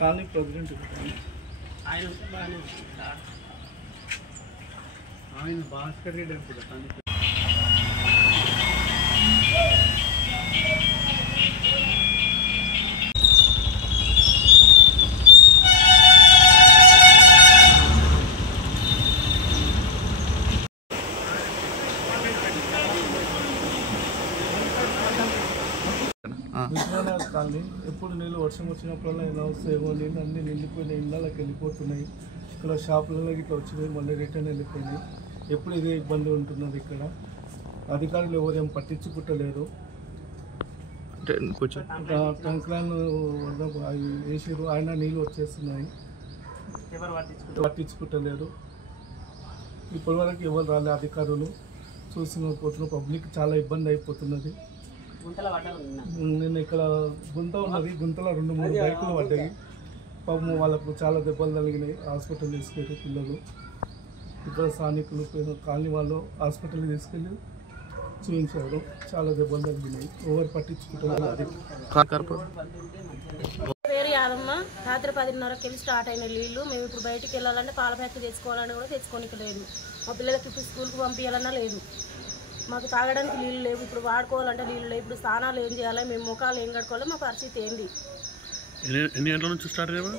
Colony president ఆయన భాస్కర్ రెడ్డి అనుకుంటా colony. Vishwanath colony ఎప్పుడు నీళ్ళు వర్షం వచ్చినప్పుడల్లా ఎలా వస్తాయేమో నీళ్ళు అన్నీ నిండిపోయినాయి, ఇళ్ళకి వెళ్ళిపోతున్నాయి. ఇక్కడ షాపులలో ఇట్లా వచ్చినాయి, మళ్ళీ రిటర్న్ వెళ్ళిపోయినాయి. ఎప్పుడు ఇదే ఇబ్బంది ఉంటున్నది. ఇక్కడ అధికారులు ఎవరేం పట్టించుకుంటలేరు. టంక్రాన్ వేసారు, ఆయన నీళ్ళు వచ్చేస్తున్నాయి, పట్టించుకుంటలేరు. ఇప్పటివరకు ఎవరు రాలే అధికారులు. చూసిన పోతున్న పబ్లిక్ చాలా ఇబ్బంది అయిపోతున్నది. నేను ఇక్కడ గుంత ఉన్నది, గుంతలో 2-3 బైకులు పడ్డాయి. పాపం వాళ్ళకు చాలా దెబ్బలు తగిలినాయి. హాస్పిటల్ తీసుకెళ్ళి పిల్లలు ఇక్కడ స్థానికులు కాలనీ వాళ్ళు హాస్పిటల్ తీసుకెళ్ళి చూపించారు. చాలా దెబ్బలు తగిలినాయి. ఎవరు పట్టించుకుంటున్నారు. పేరు యాదమ్మ. రాత్రి 10:30కి వెళ్ళి స్టార్ట్ అయిన నీళ్ళు. మేము ఇప్పుడు బయటికి వెళ్ళాలంటే పాల ప్యాకెట్ తెచ్చుకోవాలని కూడా తెచ్చుకోనికి లేదు. మా పిల్లలకి ఇప్పుడు స్కూల్కి పంపించాలన్నా లేదు. మాకు తాగడానికి నీళ్ళు లేవు. ఇప్పుడు వాడుకోవాలంటే నీళ్ళు లేవు. ఇప్పుడు స్నానాలు ఏం చేయాలి, మేము ముఖాలు ఏం కడుకోవాలి, మా పరిస్థితి ఏంటి? ఎన్ని గంటల నుంచి స్టార్ట్ అయ్యారు?